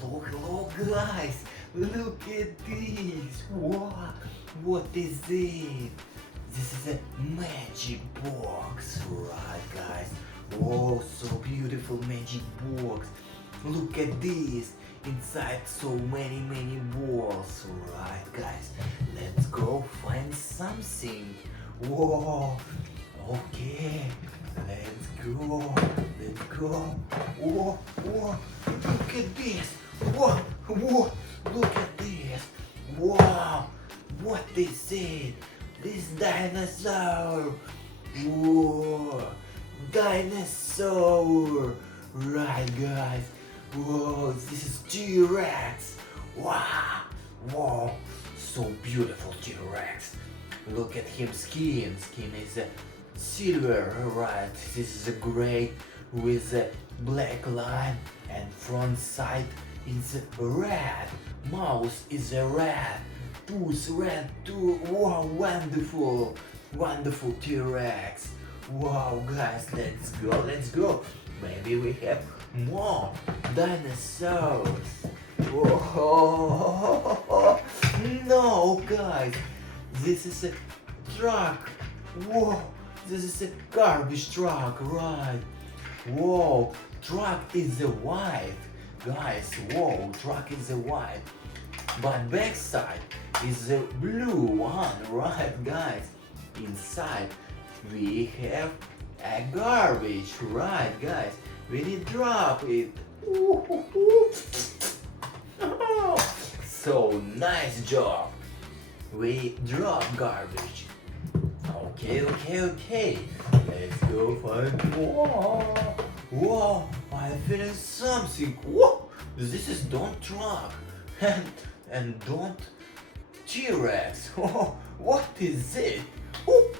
Hello guys, look at this. What is it? This is a magic box, right guys? Oh, so beautiful magic box. Look at this. Inside so many balls, right guys? Let's go find something. Whoa, okay, let's go. Whoa, look at this. Whoa, look at this. Wow, what is it? This dinosaur. Whoa, dinosaur. Right guys. Whoa, this is T-Rex. Wow, so beautiful T-Rex. Look at him skin. Skin is silver, right? This is a gray with a black line, and front side is red. Mouth is a red. Tooth red too. Wow, wonderful T-Rex. Wow, guys, let's go. Maybe we have more dinosaurs. Whoa, no, guys, this is a truck. Whoa, this is a garbage truck, right? Whoa, truck is a white, guys. Whoa, truck is a white, but backside is a blue one, right, guys? Inside we have a garbage, right, guys? We need to drop it. So nice job. We drop garbage. Okay. Let's go find more. Whoa, I'm feeling something. Whoa, this is dump truck and dump T-Rex. What is it? Oh,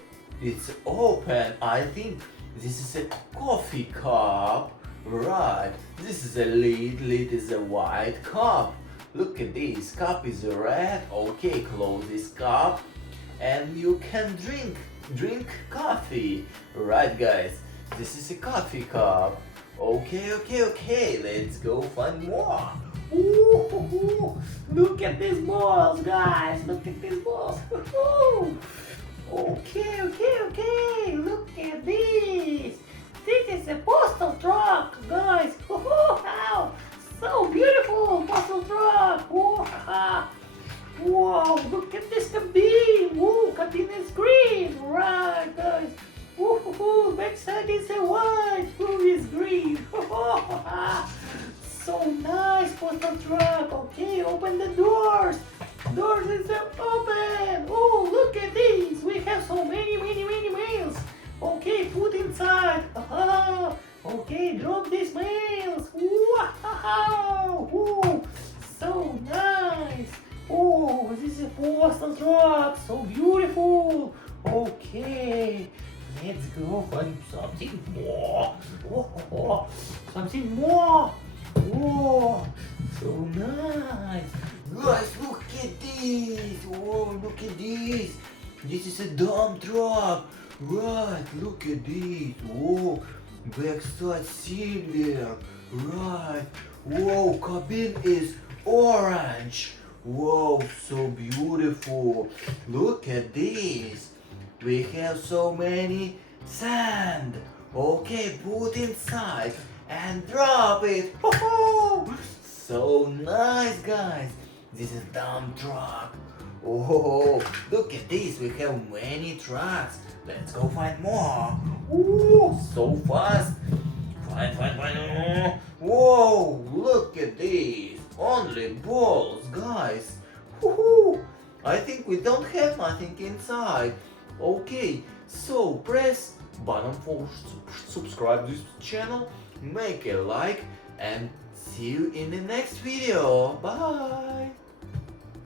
it's open. I think this is a coffee cup. Right, this is a lid is a white cup. Look at this, cup is red. Okay, close this cup and you can drink coffee. Right guys, this is a coffee cup. Okay, let's go find more. Ooh, look at these balls, guys, look at these balls. Okay, look at this. This is a postal truck, guys. Wow, so beautiful postal truck. Wow, look at this cabin. Whoa, cabin is green, right, guys. Backside is a white. Is green. So nice postal truck. Okay, open the doors. Doors is open. Oh, look at these. We have so many mails. Okay, put inside. Okay, drop these mails. Wow, so nice. Oh, this is a postal truck. So beautiful. Okay, let's go find something more. Something more. Whoa, so nice. Guys, look at this. Whoa, look at this. This is a dump truck. Right, look at this. Whoa, backside silver. Right. Whoa, cabin is orange. Whoa, so beautiful. Look at this. We have so many sand. Okay, put inside and drop it. So nice, guys. This is dump truck. Oh, look at this. We have many trucks. Let's go find more. So fast. Find. Whoa, look at this. Only balls, guys. I think we don't have nothing inside. Okay, so press button for subscribe this channel, make a like, and see you in the next video. Bye.